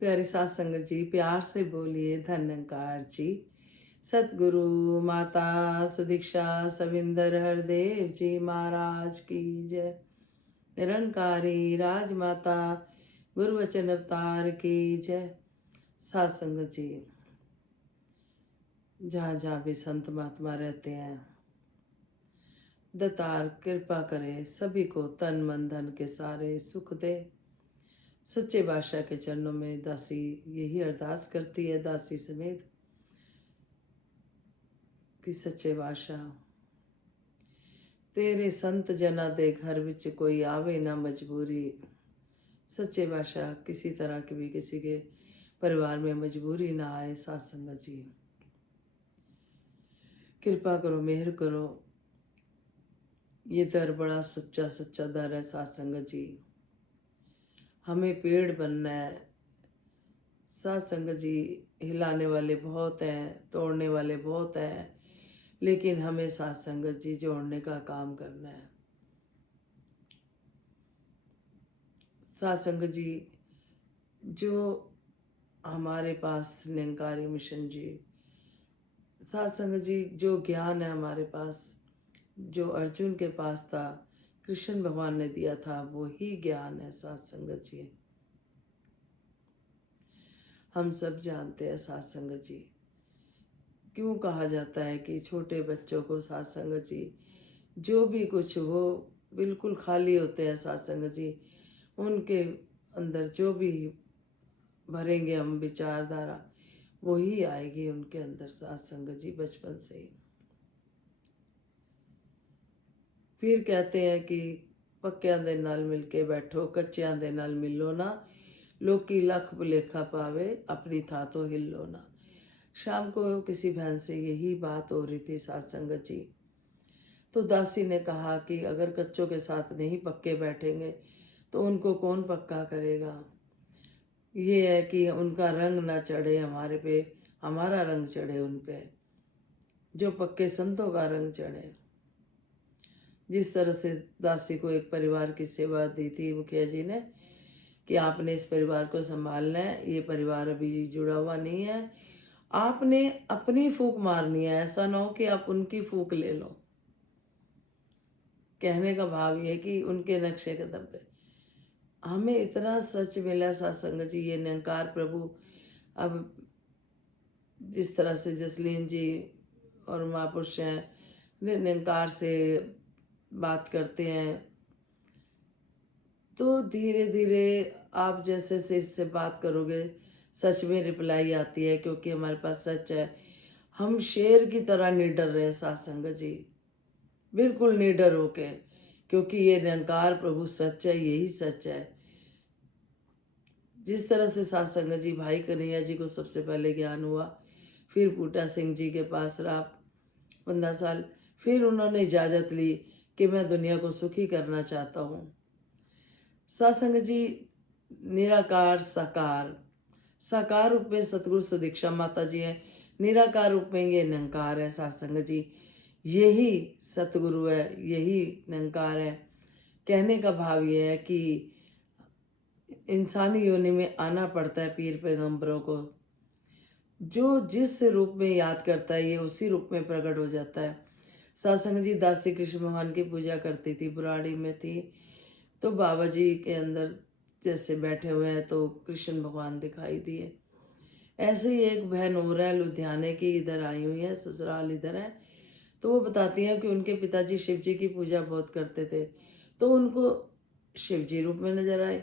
प्यारी सास संगत जी, प्यार से बोलिए धन्यकार जी। सतगुरु माता सुदीक्षा सविंदर हरदेव जी महाराज की जय। निरंकारी राजमाता गुरु वचन अवतार की जय। सात संगत जी, जहाँ जहाँ भी संत महात्मा रहते हैं, दतार कृपा करे सभी को तन मन धन के सारे सुख दे। सच्चे बादशाह के चरणों में दासी यही अरदास करती है, दासी समेत, कि सच्चे बादशाह तेरे संत जना दे घर विच कोई आवे ना मजबूरी। सच्चे बादशाह किसी तरह की भी किसी के परिवार में मजबूरी ना आए। सात संगत जी, कृपा करो, मेहर करो। ये दर बड़ा सच्चा सच्चा दर है सात संगत जी। हमें पेड़ बनना है। सात संगत जी, हिलाने वाले बहुत हैं, तोड़ने वाले बहुत हैं, लेकिन हमें सात संगत जी जोड़ने का काम करना है। सात संगत जी, जो हमारे पास निरंकारी मिशन जी, सात संगत जी, जो ज्ञान है हमारे पास, जो अर्जुन के पास था, कृष्ण भगवान ने दिया था, वो ही ज्ञान है सात संगत जी। हम सब जानते हैं सात संगत जी, क्यों कहा जाता है कि छोटे बच्चों को सात संगत जी, जो भी कुछ वो बिल्कुल खाली होते हैं सात संगत जी, उनके अंदर जो भी भरेंगे हम विचारधारा, वही आएगी उनके अंदर सात संगत जी, बचपन से ही। फिर कहते हैं कि पक्कियां दे नाल मिल के बैठो, कच्चियां दे नाल मिलो ना, लोकी लख भुलेखा पावे, अपनी था तो हिलो ना। शाम को किसी बहन से यही बात हो रही थी सात संगत जी। तो दासी ने कहा कि अगर कच्चों के साथ नहीं पक्के बैठेंगे तो उनको कौन पक्का करेगा। ये है कि उनका रंग ना चढ़े हमारे पे, हमारा रंग चढ़े उन पे, जो पक्के संतों का रंग चढ़े। जिस तरह से दासी को एक परिवार की सेवा दी थी मुखिया जी ने, कि आपने इस परिवार को संभालना है, ये परिवार अभी जुड़ा हुआ नहीं है, आपने अपनी फूंक मारनी है, ऐसा ना हो कि आप उनकी फूंक ले लो। कहने का भाव ये कि उनके नक्शे कदम पे हमें इतना सच मिला सत्संग जी। ये निरंकार प्रभु अब जिस तरह से जसलीन जी और महापुरुष हैं, निरंकार से बात करते हैं, तो धीरे धीरे आप जैसे से इससे बात करोगे, सच में रिप्लाई आती है, क्योंकि हमारे पास सच है। हम शेर की तरह निडर रहे सत्संग जी, बिल्कुल निडर होके, क्योंकि ये निरंकार प्रभु सच है, यही सच है। जिस तरह से सत्संग जी भाई कन्हैया जी को सबसे पहले ज्ञान हुआ, फिर बूटा सिंह जी के पास रहा 15 साल, फिर उन्होंने इजाज़त ली कि मैं दुनिया को सुखी करना चाहता हूँ। सत्संग जी निराकार साकार, साकार रूप में सतगुरु सुदीक्षा माता जी हैं, निराकार रूप में ये निरंकार है सत्संग जी। यही सतगुरु है, यही निरंकार है। कहने का भाव ये है कि इंसानी योनि में आना पड़ता है पीर पैगंबरों को, जो जिस रूप में याद करता है ये उसी रूप में प्रकट हो जाता है। सत्संग जी दासी कृष्ण भगवान की पूजा करती थी, बुराड़ी में थी, तो बाबा जी के अंदर जैसे बैठे हुए हैं तो कृष्ण भगवान दिखाई दिए। ऐसे ही एक बहन और है लुधियाने की, इधर आई हुई है, ससुराल इधर है, तो वो बताती हैं कि उनके पिताजी शिव जी की पूजा बहुत करते थे, तो उनको शिव जी रूप में नजर आए।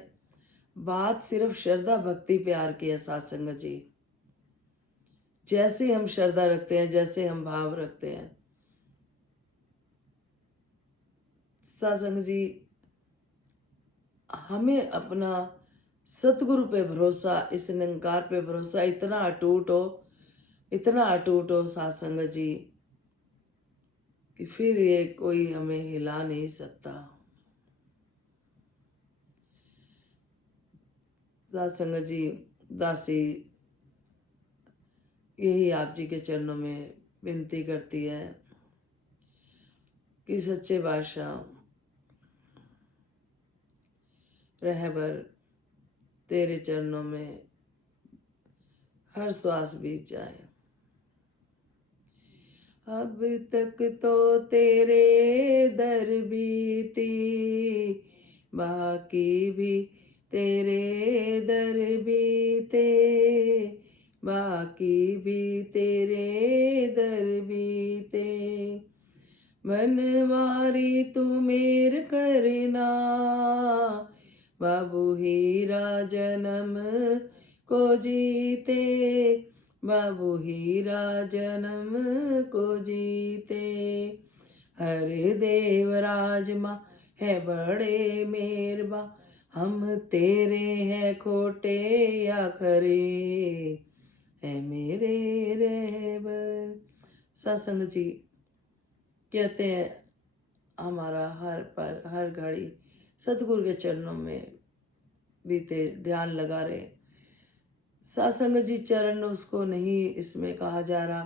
बात सिर्फ श्रद्धा भक्ति प्यार की है सत्संग जी। जैसे हम श्रद्धा रखते हैं, जैसे हम भाव रखते हैं सत्संग जी, हमें अपना सतगुरु पे भरोसा, इस निरंकार पे भरोसा इतना अटूट हो, इतना अटूट हो सत्संग जी, कि फिर ये कोई हमें हिला नहीं सकता। सत्संग जी दासी यही आप जी के चरणों में विनती करती है कि सच्चे बादशाह रहबर तेरे चरणों में हर श्वास बीत जाए। अब तक तो तेरे दर बीती, बाकी भी तेरे दर बीते, बाकी भी तेरे दर बीते। बनवारी तू मेर करना, बाबू हीरा जन्म को जीते, बाबू हीरा जन्म को जीते। हरे देव राजमा है बड़े मेरबा, हम तेरे हैं खोटे या खरे, है मेरे रहबर। सत्संग जी कहते हैं हमारा हर पल हर घड़ी सतगुरु के चरणों में बीते, ध्यान लगा रहे। सत्संग जी चरण उसको नहीं इसमें कहा जा रहा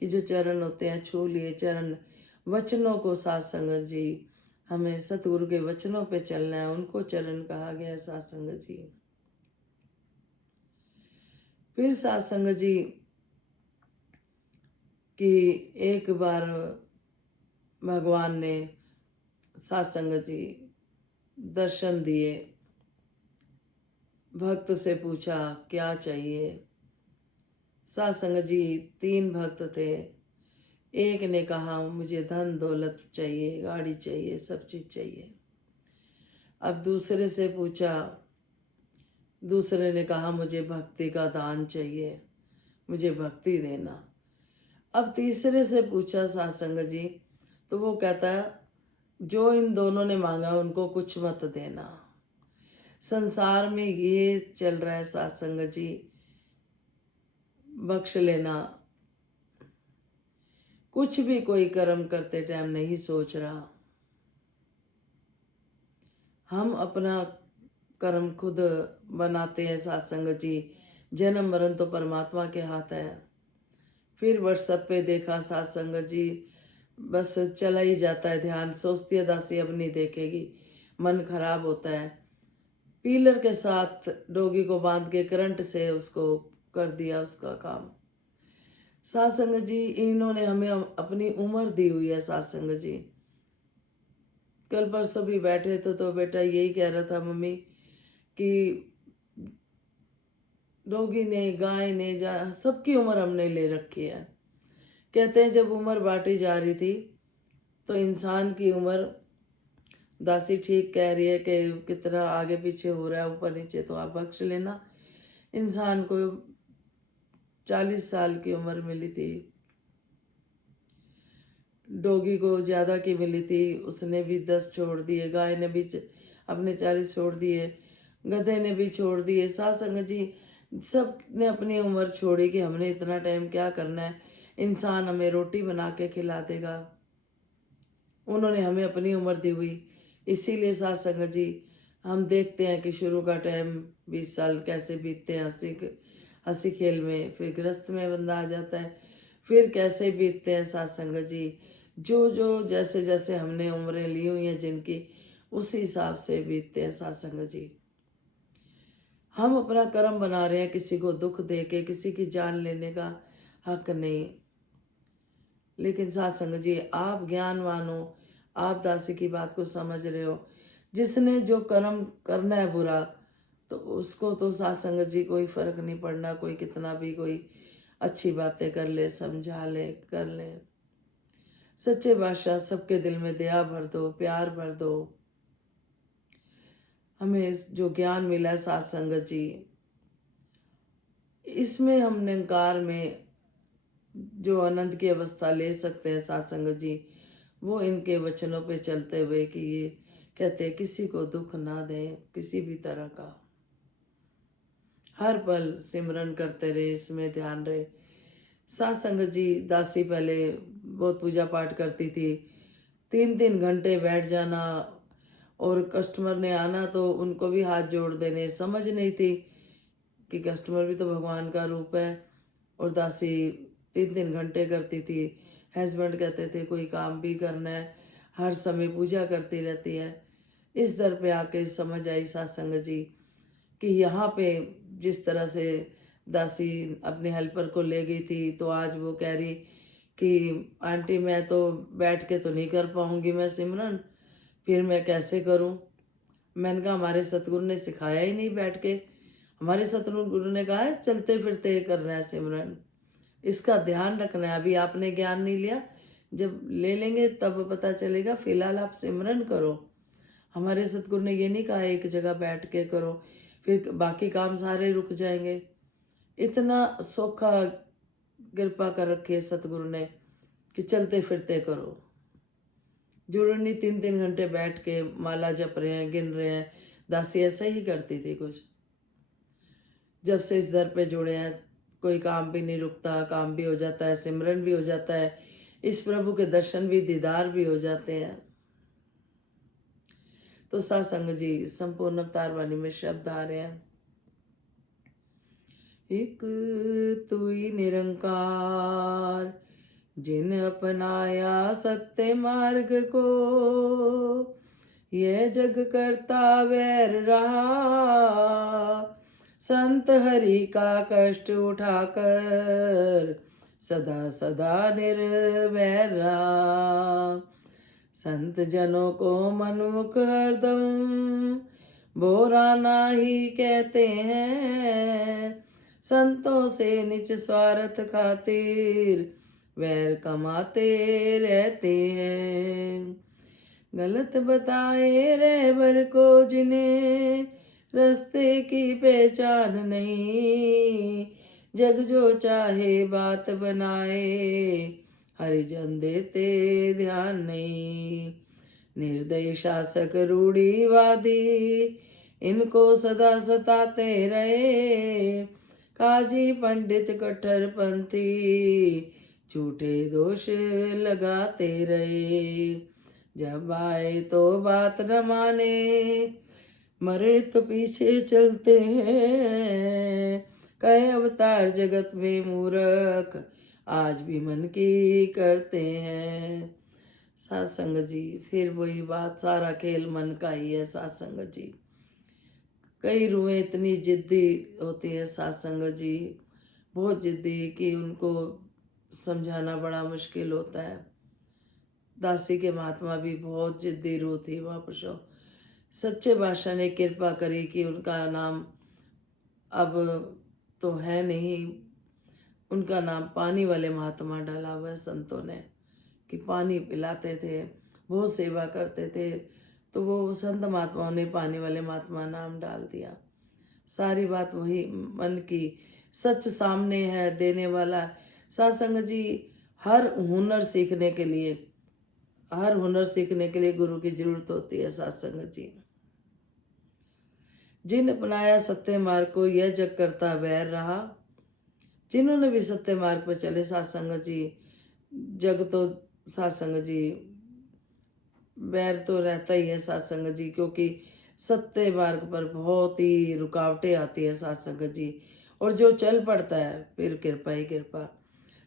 कि जो चरण होते हैं छू लिए चरण, वचनों को सत्संग जी हमें सतगुरु के वचनों पे चलना है, उनको चरण कहा गया है सत्संग जी। फिर सत्संग जी कि एक बार भगवान ने सत्संग जी दर्शन दिए, भक्त से पूछा क्या चाहिए। सत्संग जी 3 भक्त थे। एक ने कहा मुझे धन दौलत चाहिए, गाड़ी चाहिए, सब चीज चाहिए। अब दूसरे से पूछा, दूसरे ने कहा मुझे भक्ति का दान चाहिए, मुझे भक्ति देना। अब तीसरे से पूछा सत्संग जी, तो वो कहता जो इन दोनों ने मांगा उनको कुछ मत देना। संसार में ये चल रहा है सत्संग जी, बख्श लेना। कुछ भी कोई कर्म करते टाइम नहीं सोच रहा, हम अपना कर्म खुद बनाते हैं सत्संग जी। जन्म मरण तो परमात्मा के हाथ है। फिर व्हाट्सएप पे देखा सत्संग जी, बस चला ही जाता है ध्यान, सोचती है दासी अब नहीं देखेगी, मन खराब होता है। पीलर के साथ डोगी को बांध के करंट से उसको कर दिया उसका काम। सत्संग जी इन्होंने हमें अपनी उम्र दी हुई है सत्संग जी। कल परसों भी बैठे तो बेटा यही कह रहा था मम्मी कि डोगी ने, गाय ने, सबकी उम्र हमने ले रखी है। कहते हैं जब उम्र बांटी जा रही थी तो इंसान की उम्र, दासी ठीक कह रही है कि कितना आगे पीछे हो रहा है ऊपर नीचे, तो आप बख्श लेना। इंसान को 40 साल की उम्र मिली थी, डोगी को ज़्यादा की मिली थी, उसने भी 10 छोड़ दिए, गाय ने भी अपने 40 छोड़ दिए, गधे ने भी छोड़ दिए। सत्संग जी सब ने अपनी उम्र छोड़ी कि हमने इतना टाइम क्या करना है, इंसान हमें रोटी बना के खिला देगा। उन्होंने हमें अपनी उम्र दी हुई, इसीलिए सत्संग जी हम देखते हैं कि शुरू का टाइम 20 साल कैसे बीतते हैं हंसी खेल में, फिर गृहस्थ में बंदा आ जाता है, फिर कैसे बीतते हैं सत्संग जी। जो जो जैसे जैसे हमने उम्रें ली हुई हैं जिनकी, उसी हिसाब से बीतते हैं सत्संग जी। हम अपना कर्म बना रहे हैं, किसी को दुख दे के किसी की जान लेने का हक नहीं। लेकिन सत्संग जी आप ज्ञानवान हो, आप दासी की बात को समझ रहे हो। जिसने जो कर्म करना है बुरा, तो उसको तो सत्संग जी कोई फर्क नहीं पड़ना, कोई कितना भी कोई अच्छी बातें कर ले, समझा ले, कर ले। सच्चे बादशाह सबके दिल में दया भर दो, प्यार भर दो। हमें जो ज्ञान मिला है सत्संग जी, इसमें हम निरंकार में जो आनंद की अवस्था ले सकते हैं सत्संग जी, वो इनके वचनों पे चलते हुए कि ये कहते हैं किसी को दुख ना दें किसी भी तरह का, हर पल सिमरन करते रहे, इसमें ध्यान रहे। सत्संग जी दासी पहले बहुत पूजा पाठ करती थी, 3-3 घंटे बैठ जाना, और कस्टमर ने आना तो उनको भी हाथ जोड़ देने। समझ नहीं थी कि कस्टमर भी तो भगवान का रूप है। और दासी 3-3 घंटे करती थी। हस्बैंड कहते थे कोई काम भी करना है, हर समय पूजा करती रहती है। इस दर पे आके समझ आई सत्संग जी कि यहाँ पे जिस तरह से दासी अपने हेल्पर को ले गई थी, तो आज वो कह रही कि आंटी मैं तो बैठ के तो नहीं कर पाऊंगी मैं सिमरन, फिर मैं कैसे करूं। मैंने कहा हमारे सतगुरु ने सिखाया ही नहीं बैठ के, हमारे सतगुरु ने कहा है चलते फिरते करना है सिमरन, इसका ध्यान रखना है। अभी आपने ज्ञान नहीं लिया, जब ले लेंगे तब पता चलेगा, फिलहाल आप सिमरन करो। हमारे सतगुरु ने ये नहीं कहा एक जगह बैठ के करो फिर बाकी काम सारे रुक जाएंगे। इतना सौखा कृपा कर रखी है सतगुरु ने कि चलते फिरते करो। जरूर नहीं 3-3 घंटे बैठ के माला जप रहे हैं, गिन रहे हैं। दासी ऐसा ही करती थी कुछ। जब से इस दर पे जुड़े हैं कोई काम भी नहीं रुकता, काम भी हो जाता है, सिमरन भी हो जाता है, इस प्रभु के दर्शन भी, दीदार भी हो जाते हैं। तो सत्संग जी संपूर्ण अवतार वाणी में शब्द आ रहे हैं, एक तू ही निरंकार जिन अपनाया सत्य मार्ग को, यह जग करता वैर रहा, संत हरि का कष्ट उठाकर सदा सदा निर्वैर रहा। संत जनों को मनमुख हरदम बोराना ही कहते हैं, संतों से निज स्वार्थ खातिर वैर कमाते रहते हैं। गलत बताए रहबर को जिन्हें रास्ते की पहचान नहीं, जग जो चाहे बात बनाए हरिजन देते ध्यान नहीं। निर्दयी शासक रूढ़ीवादी इनको सदा सताते रहे, काजी पंडित कट्टरपंथी झूठे दोष लगाते रहे। जब आए तो बात न माने, मरे तो पीछे चलते हैं, कहे अवतार जगत में मूर्ख आज भी मन की करते हैं। सत्संग जी फिर वही बात, सारा खेल मन का ही है सत्संग जी। कई रूहें इतनी जिद्दी होती है सत्संग जी, बहुत जिद्दी कि उनको समझाना बड़ा मुश्किल होता है। दासी के महात्मा भी बहुत जिद्दी रूह थी महापुरुषों। सच्चे बादशाह ने कृपा करी कि उनका नाम अब तो है नहीं, उनका नाम पानी वाले महात्मा डाला हुआ है संतों ने, कि पानी पिलाते थे, बहुत सेवा करते थे, तो वो संत महात्माओं ने पानी वाले महात्मा नाम डाल दिया। सारी बात वही मन की, सच सामने है देने वाला। सत्संग जी हर हुनर सीखने के लिए, हर हुनर सीखने के लिए गुरु की जरूरत होती है सत्संग जी। जिन अपनाया सत्य मार्ग को यह जग करता वैर रहा, जिन्होंने भी सत्य मार्ग पर चले सत्संग जी, जग तो सत्संग जी वैर तो रहता ही है सत्संग जी, क्योंकि सत्य मार्ग पर बहुत ही रुकावटें आती है सत्संग जी, और जो चल पड़ता है फिर कृपा ही कृपा।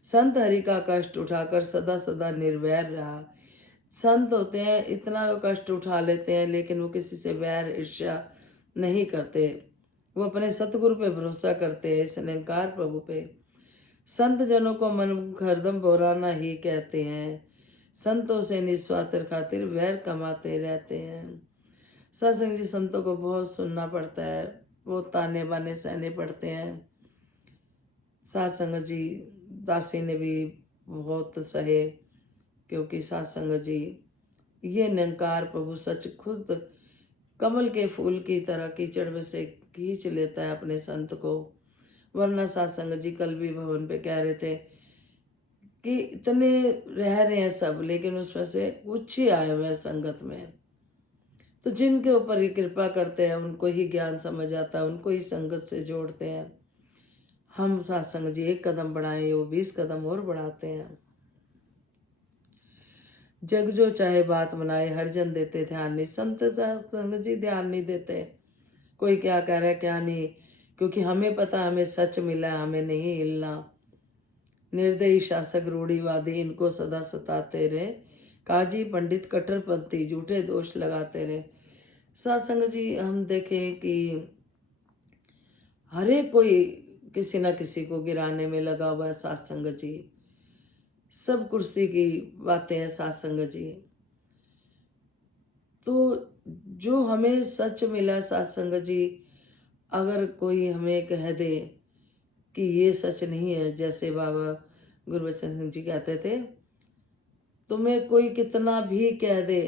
संत हरि का कष्ट उठाकर सदा सदा निर्वैर रहा। संत होते हैं इतना कष्ट उठा लेते हैं, लेकिन वो किसी से वैर ईर्ष्या नहीं करते, वो अपने सतगुरु पे भरोसा करते हैं, इस निरंकार प्रभु पे। संत जनों को मन हरदम बोराना ही कहते हैं, संतों से निस्वार्थ खातिर वैर कमाते रहते हैं। सत्संग जी संतों को बहुत सुनना पड़ता है, बहुत ताने बाने सहने पड़ते हैं। सत्संग जी दासी ने भी बहुत सहे, क्योंकि सत्संग जी ये निरंकार प्रभु सच खुद कमल के फूल की तरह कीचड़ में से खींच लेता है अपने संत को। वरना सत्संग जी कल भी भवन पे कह रहे थे कि इतने रह रहे हैं सब, लेकिन उसमें से कुछ ही आए हुए हैं संगत में। तो जिनके ऊपर ही कृपा करते हैं उनको ही ज्ञान समझ आता है, उनको ही संगत से जोड़ते हैं। हम सत्संग जी एक कदम बढ़ाए, वो 20 कदम और बढ़ाते हैं। जग जो चाहे बात बनाए हर जन देते ध्यान नहीं, संत सत्संग जी ध्यान नहीं देते, कोई क्या कह रहा है क्या नहीं, क्योंकि हमें पता हमें सच मिला है, हमें नहीं हिलना। निर्दयी शासक रूढ़ीवादी इनको सदा सताते रहे, काजी पंडित कट्टरपंथी झूठे दोष लगाते रहे। सत्संग जी हम देखें कि हर एक कोई किसी ना किसी को गिराने में लगा हुआ है सत्संग जी। सब कुर्सी की बातें हैं सत्संग जी। तो जो हमें सच मिला सत्संग जी, अगर कोई हमें कह दे कि ये सच नहीं है, जैसे बाबा गुरबचन सिंह जी कहते थे, तुम्हें कोई कितना भी कह दे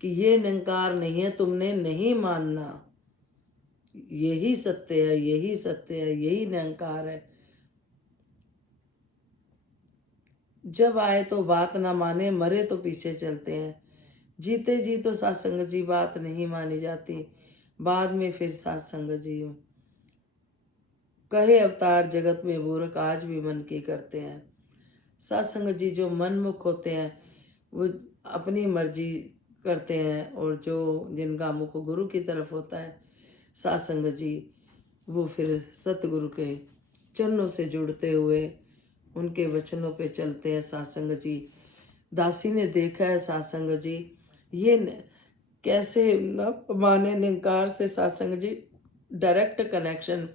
कि ये निरंकार नहीं है, तुमने नहीं मानना, यही सत्य है, यही सत्य है, यही निरंकार है। जब आए तो बात ना माने, मरे तो पीछे चलते हैं। जीते जी तो सत्संग जी बात नहीं मानी जाती, बाद में फिर सत्संग जी कहे अवतार जगत में मूर्ख आज भी मन की करते हैं। सत्संग जी जो मनमुख होते हैं वो अपनी मर्जी करते हैं, और जो जिनका मुख गुरु की तरफ होता है सत्संग जी, वो फिर सतगुरु के चरणों से जुड़ते हुए उनके वचनों पे चलते हैं सत्संग जी। दासी ने देखा है सत्संग जी, ये कैसे न माने निरंकार से सत्संग जी डायरेक्ट कनेक्शन।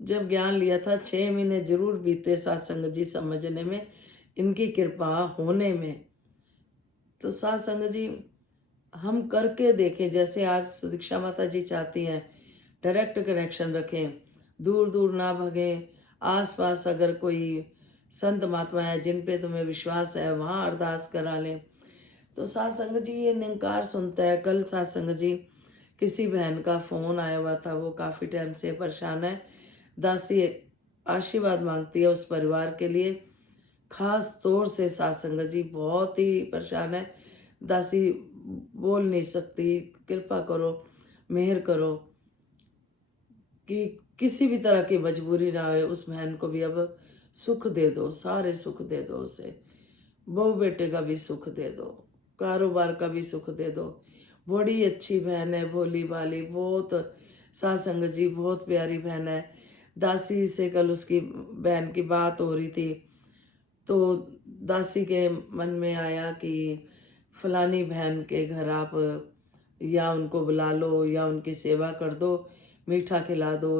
जब ज्ञान लिया था 6 महीने जरूर बीते सत्संग जी समझने में, इनकी कृपा होने में। तो सत्संग जी हम करके देखें, जैसे आज सुदीक्षा माता जी चाहती हैं डायरेक्ट कनेक्शन रखें, दूर दूर ना भगें। आसपास अगर कोई संत महात्मा है जिन पे तुम्हें विश्वास है, वहाँ अरदास करा लें। तो सत्संग जी ये निरंकार सुनता है। कल सत्संग जी किसी बहन का फ़ोन आया हुआ था, वो काफ़ी टाइम से परेशान है। दासी आशीर्वाद मांगती है उस परिवार के लिए, खास तौर से सत्संग जी बहुत ही परेशान है। दासी बोल नहीं सकती, कृपा करो, मेहर करो कि किसी भी तरह की मजबूरी ना हो, उस बहन को भी अब सुख दे दो, सारे सुख दे दो उसे, बहू बेटे का भी सुख दे दो, कारोबार का भी सुख दे दो। बड़ी अच्छी बहन है, भोली भाली, बहुत सत्संग जी बहुत प्यारी बहन है। दासी से कल उसकी बहन की बात हो रही थी, तो दासी के मन में आया कि फलानी बहन के घर आप या उनको बुला लो या उनकी सेवा कर दो, मीठा खिला दो।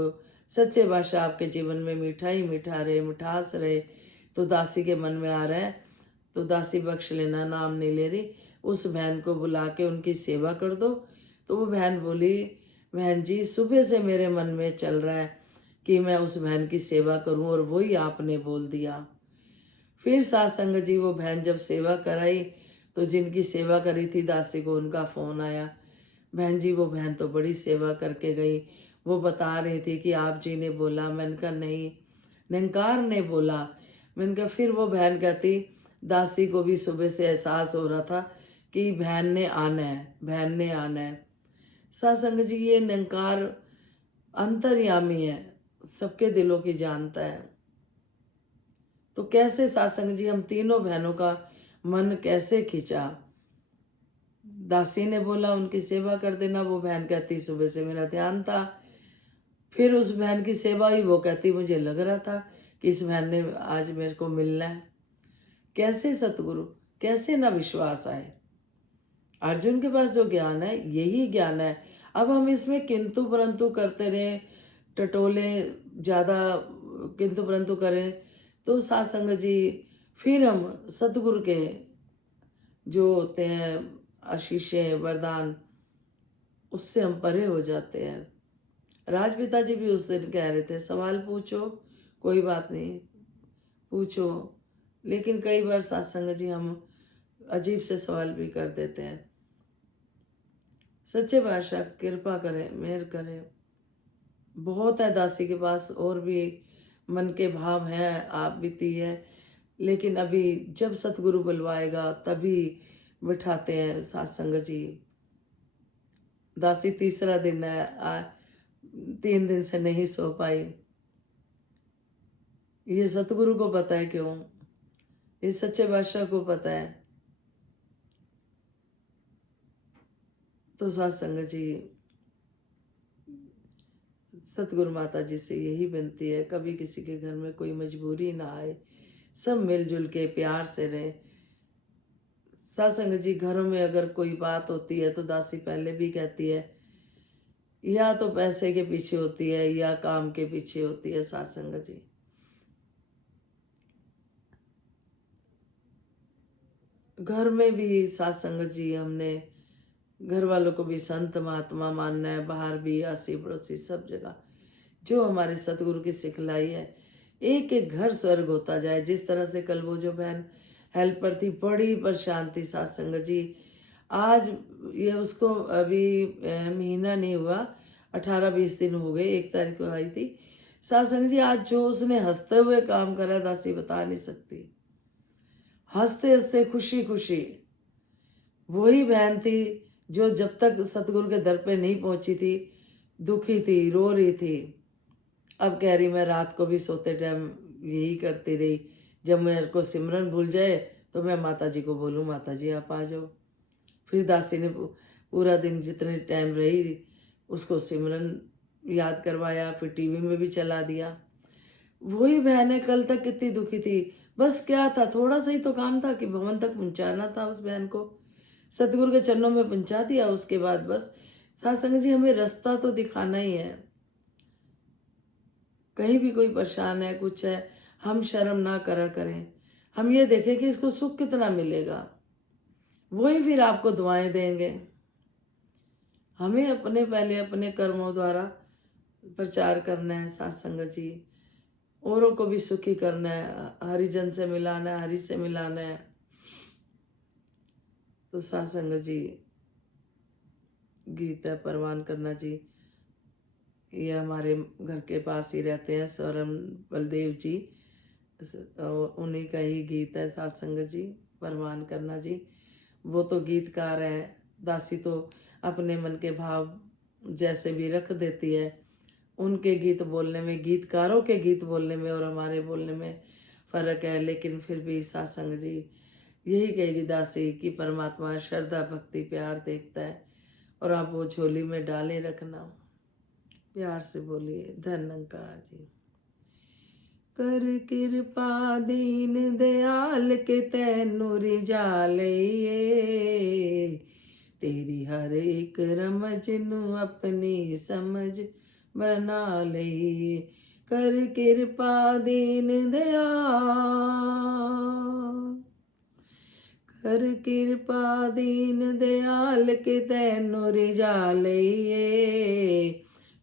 सच्चे बादशाह आपके जीवन में मीठा ही मीठा रहे, मिठास रहे। तो दासी के मन में आ रहा है, तो दासी बख्श लेना, नाम नहीं ले रही, उस बहन को बुला के उनकी सेवा कर दो। तो वो बहन बोली, बहन जी सुबह से मेरे मन में चल रहा है कि मैं उस बहन की सेवा करूं, और वही आपने बोल दिया। फिर सत्संग जी वो बहन जब सेवा कराई, तो जिनकी सेवा करी थी दासी को, उनका फ़ोन आया। बहन जी वो बहन तो बड़ी सेवा करके गई, वो बता रही थी कि आप जी ने बोला। मैंने कहा नहीं, निरंकार ने बोला। मैंने कहा, फिर वो बहन कहती दासी को भी सुबह से एहसास हो रहा था कि बहन ने आना है, बहन ने आना है। सत्संग जी ये निरंकार अंतर्यामी है, सबके दिलों की जानता है। तो कैसे सत्संग जी हम तीनों बहनों का मन कैसे खींचा। दासी ने बोला उनकी सेवा कर देना, वो बहन कहती सुबह से मेरा ध्यान था। फिर उस बहन की सेवा ही वो कहती मुझे लग रहा था कि इस बहन ने आज मेरे को मिलना है। कैसे सतगुरु, कैसे ना विश्वास आए। अर्जुन के पास जो ज्ञान है यही ज्ञान है। अब हम इसमें किंतु परंतु करते रहे, टटोले ज़्यादा किंतु परंतु करें, तो सत्संग जी फिर हम सतगुरु के जो होते हैं आशीषें, वरदान, उससे हम परे हो जाते हैं। राजपिता जी भी उस दिन कह रहे थे सवाल पूछो, कोई बात नहीं पूछो, लेकिन कई बार सत्संग जी हम अजीब से सवाल भी कर देते हैं। सच्चे बादशाह कृपा करें, मेहर करें। बहुत है दासी के पास और भी मन के भाव हैं, आप बीती है, लेकिन अभी जब सतगुरु बुलवाएगा तभी बिठाते हैं सत्संग जी। दासी तीसरा दिन है, 3 दिन से नहीं सो पाई। ये सतगुरु को पता है क्यों, ये सच्चे बादशाह को पता है। तो सत्संग जी सतगुरु माता जी से यही विनती है, कभी किसी के घर में कोई मजबूरी ना आए, सब मिलजुल के प्यार से रहे। सत्संग जी घरों में अगर कोई बात होती है तो दासी पहले भी कहती है या तो पैसे के पीछे होती है या काम के पीछे होती है साथ संगत जी। घर में भी साथ संगत जी हमने घर वालों को भी संत महात्मा मानना है, बाहर भी आसी पड़ोसी सब जगह जो हमारे सतगुरु की सिखलाई है। एक एक घर स्वर्ग होता जाए। जिस तरह से कल वो जो बहन हेल्पर थी, बड़ी परेशान थी साथ संगत जी। आज ये उसको अभी महीना नहीं हुआ, 18-20 दिन हो गए, 1 तारीख को आई थी साथ संगत जी। आज जो उसने हंसते हुए काम करा दासी बता नहीं सकती, हंसते हंसते खुशी खुशी। वही बहन थी जो जब तक सतगुरु के दर पे नहीं पहुंची थी दुखी थी, रो रही थी। अब कह रही मैं रात को भी सोते टाइम यही करती रही, जब मेरे को सिमरन भूल जाए तो मैं माता जी को बोलूँ माता जी आप आ जाओ। फिर दासी ने पूरा दिन जितने टाइम रही उसको सिमरन याद करवाया, फिर टीवी में भी चला दिया। वही बहन है, कल तक कितनी दुखी थी। बस क्या था, थोड़ा सा ही तो काम था कि भवन तक पहुंचाना था उस बहन को, सतगुरु के चरणों में पहुंचा दिया। उसके बाद बस साथ संगत जी हमें रास्ता तो दिखाना ही है। कहीं भी कोई परेशान है, कुछ है, हम शर्म ना करा करें, हम ये देखें कि इसको सुख कितना मिलेगा, वही फिर आपको दुआएं देंगे। हमें अपने पहले अपने कर्मों द्वारा प्रचार करना है साथ संगत जी, औरों को भी सुखी करना है, हरिजन से मिलाना है, हरि से मिलाना है। तो साथ संगत जी गीता परवान करना जी, ये हमारे घर के पास ही रहते हैं, सौरम बलदेव जी, उन्हीं का ही गीत है साथ संगत जी, परवान करना जी। वो तो गीतकार हैं, दासी तो अपने मन के भाव जैसे भी रख देती है। उनके गीत बोलने में, गीतकारों के गीत बोलने में और हमारे बोलने में फ़र्क है, लेकिन फिर भी साथ संगत जी यही कहेगी दासी कि परमात्मा श्रद्धा भक्ति प्यार देखता है और आप वो झोली में डाले रखना। प्यार से बोलिए धन्यकार जी। कर कृपा दीन दयाल के तैनू रिझा लईए, तेरी हर एक रमज नू अपनी समझ बना लईए। कर कृपा दीन दयाल, कर कृपा दीन दयाल के तैनू रिझा लईए,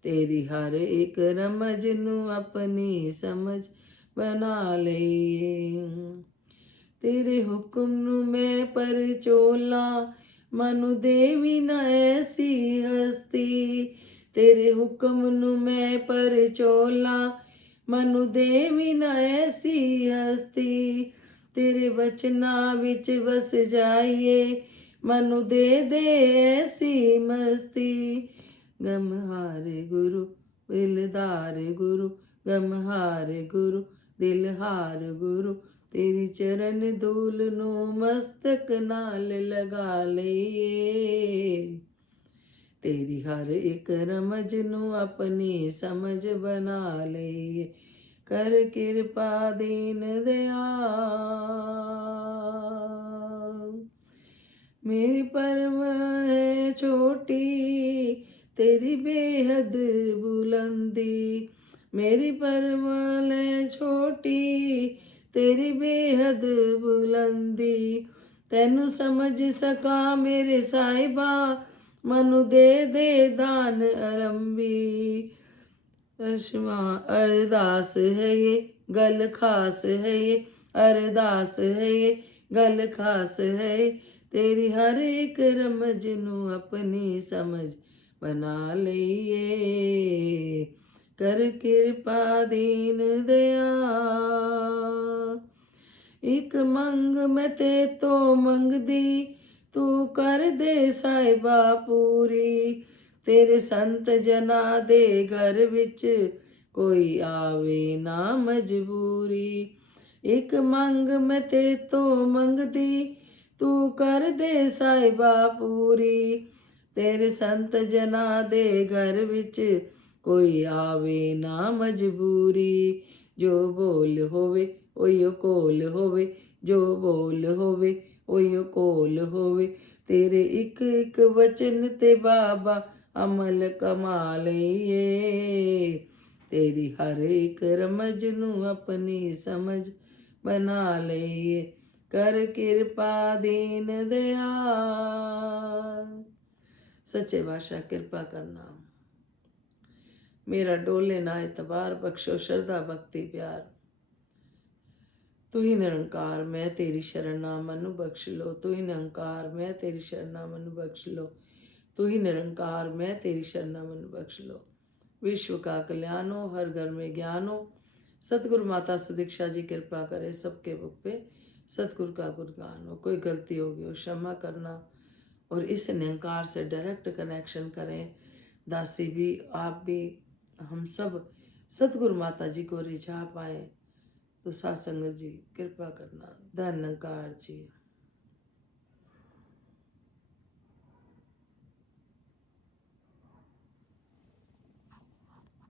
तेरी हर एक रमज नू अपनी समझ बना लईए। तेरे हुक्म नू मैं पर चोला, मनु देवी न ऐसी हस्ती। तेरे हुक्म नू मैं पर चोला, मनु देवी न ऐसी हस्ती। तेरे वचना विच बस जाइए, मनु दे दे ऐसी मस्ती। गमहार गुरु दिलदार गुरु, गमहार गुरु दिलहार गुरु, तेरी चरण धूल नू मस्तक नाल लगा लईए। तेरी हर एक रमज नू अपनी समझ बना लईए। कर कृपा दीन दयाल। मेरी परम है छोटी, तेरी बेहद बुलंदी। मेरी परमल है छोटी, तेरी बेहद बुलंदी। तैनू समझ सका मेरे साहिबा, मनु दे दे दान आरंभी। अरदास है ये गल खास है ये, अरदास है ये गल खास है। तेरी हर एक रमज नू अपनी समझ बना लईए। कर कृपा दीन दयाल। एक मंग मैं ते तो मंगदी, तू कर दे साहिबा पूरी। तेरे संत जना दे घर विच कोई आवे ना मजबूरी। एक मंग मैं ते तो मंगदी, तू कर दे साहिबा पूरी। तेरे संत जना दे घर विच कोई आवे ना मजबूरी। जो बोल होवे ओयो कोल होवे, जो बोल होवे ओयो कोल होवे। तेरे एक एक वचन ते बाबा अमल कमाल ये, तेरी हर एक रमज नू अपनी समझ बना लईए, कर कृपा दीन दयाल। सच्चे बादशाह कृपा करना, मेरा डोले ना इतबार, बख्शो श्रद्धा भक्ति प्यार। तू ही निरंकार मैं तेरी शरणा मनु बख्श लो, तू ही निरंकार मैं तेरी शरणा मनु बख्श लो, तू ही निरंकार मैं तेरी शरणा मनु बख्श लो। विश्व का कल्याण हो, हर घर में ज्ञान हो, सतगुरु माता सुदीक्षा जी कृपा करे सबके मुख पे सतगुरु का गुणगान हो। कोई गलती होगी हो क्षमा करना, और इस निरंकार से डायरेक्ट कनेक्शन करें। दासी भी, आप भी, हम सब सतगुरु माता जी को रिझा पाए। तो सासंगत जी कृपा करना, धन्यकार जी।